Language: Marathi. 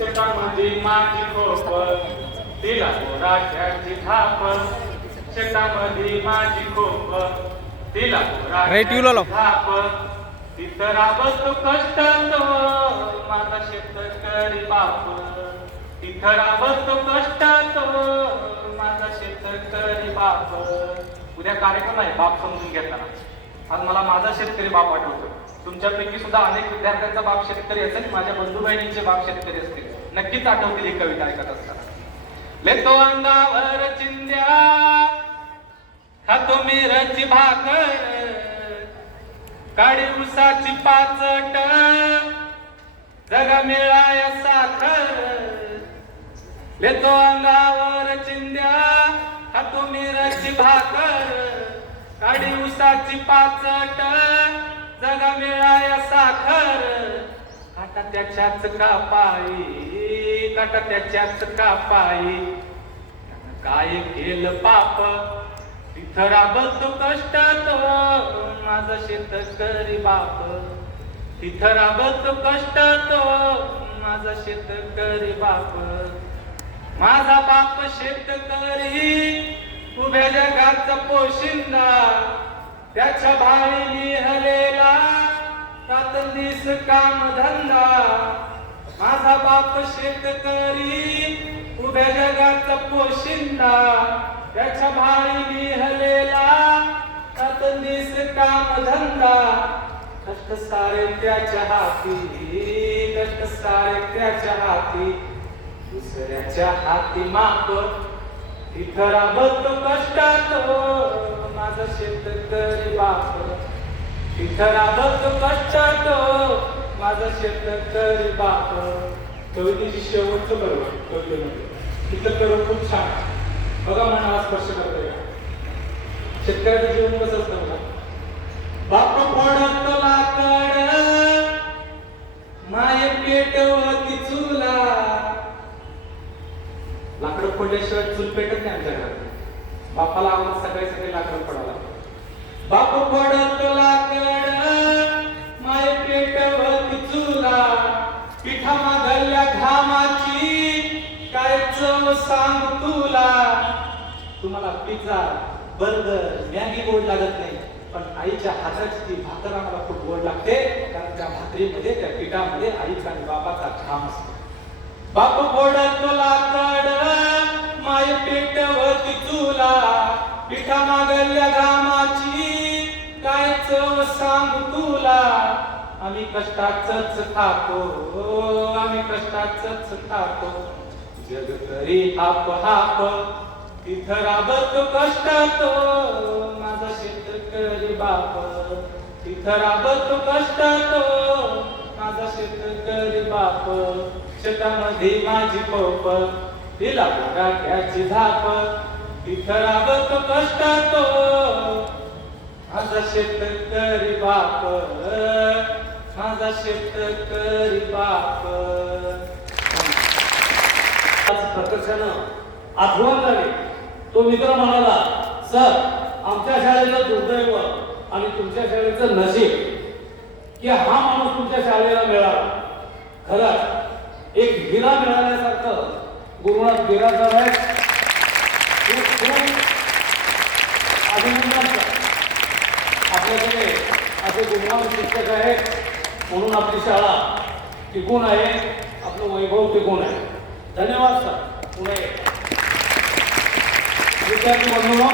शेतामध्ये माझी खोप तिला राजाची थाप शेतामध्ये माझी खोप तिला राजाची थाप तिथं राबतो कष्टातो माझा शेतकरी बाप तिथं राबतो कष्टातो माझा शेतकरी बाप. उद्या कार्यक्रम आहे बाप समजून घेताना. आज मला माझा शेतकरी बाप आठवतो. तुमच्यापैकी सुद्धा अनेक विद्यार्थ्यांचा बाप शेतकरी असेल, माझ्या बंधू बहिणींचे बाप शेतकरी असतील. नक्कीच आठवतील ही कविता ऐकत असताना. लेतो अंगावर चिंध्या खातो मिरची भाकर काळी उसाची पाचट जगा मिळाया साखर. लेतो अंगावर चिंध्या खातो मिरची भाकर काळी उसाची पाचट जगा मिळाया साखर. काटा त्याच्याच कापाई काटा त्याच्याच कापाई काय केलं पाप तिथं राबतो कष्टातो माझा शेतकरी बाप तिथं राबतो कष्टातो माझा शेतकरी बाप. माझा बाप शेतकरी उभ्या जगाचा पोशिंदा त्याच्या भावी लिहलेला रात्रंदिवस काम धंदा. माझा बाप शेतकरी उभ्या जगाचा पोशिंदा त्याच्या भावी लिहलेला रात्रंदिवस काम धंदा. कष्ट सारे त्याच्या हाती कष्ट सारे त्याच्या हाती दुसऱ्याच्या हाती माप तिथं राबतो कष्टातो माझा शेतकरी बाप तिथं राबतो कष्टातो माझा शेतकरी बाप. कवितेची शेवटचं बरोबर कवितेमध्ये तिथं करून खूप छान बघा मनाला स्पर्श करतोय. शेतकऱ्याचं जीवन कसं असतं बघा. बाप फोडत लाकड माय पेटवती चुला. लाकडं फोडल्याशिवाय चूल पेटत नाही आमच्या घरात. बापाला आम्हाला सगळे सगळे लाकडं फोडावं लागतं. बाप फोडत लाकड माय पेटवती चुला पिठा मागल्या घामाची काय चव सांग तुला. तुम्हाला पिझ्झा बर्गर मॅगी गोड लागत नाही, पण आईच्या हाताची ती भाकर आम्हाला खूप गोड लागते, कारण त्या भाकरीमध्ये त्या पिठामध्ये आईचा आणि बापाचा घाम असतो. बाप फोडत लाकड माय पेटवती चुला पिठा मागल्या घामाची काय चव सांग तुला. आम्ही कष्टाचंच खातो आम्ही कष्टाचंच खातो जग तरी हाप हाप तिथं राबतो कष्टातो माझा शेतकरी बाप तिथं राबतो कष्टातो माझा शेतकरी बाप. शेतामध्ये माझी पोप तिला राख्याची धाप तिथं राबतो कष्टातो माझा शेतकरी बाप माझा शेतकरी बाप. प्रकर्षानं आठवण झाली. तो मित्र म्हणाला, सर आमच्या शाळेचं दुर्दैव आणि तुमच्या शाळेचं नशीब की हा माणूस तुमच्या शाळेला मिळाला. खरंच एक हिरा मिळाल्यासारखं गुरुनाथ बिराजदार आहे. अभिनंदन. आपल्याकडे असे गुणवान शिक्षक आहेत म्हणून आपली शाळा टिकून आहे, आपलं वैभव टिकून आहे. धन्यवाद सर. पुणे विद्यार्थी बंधूंनो,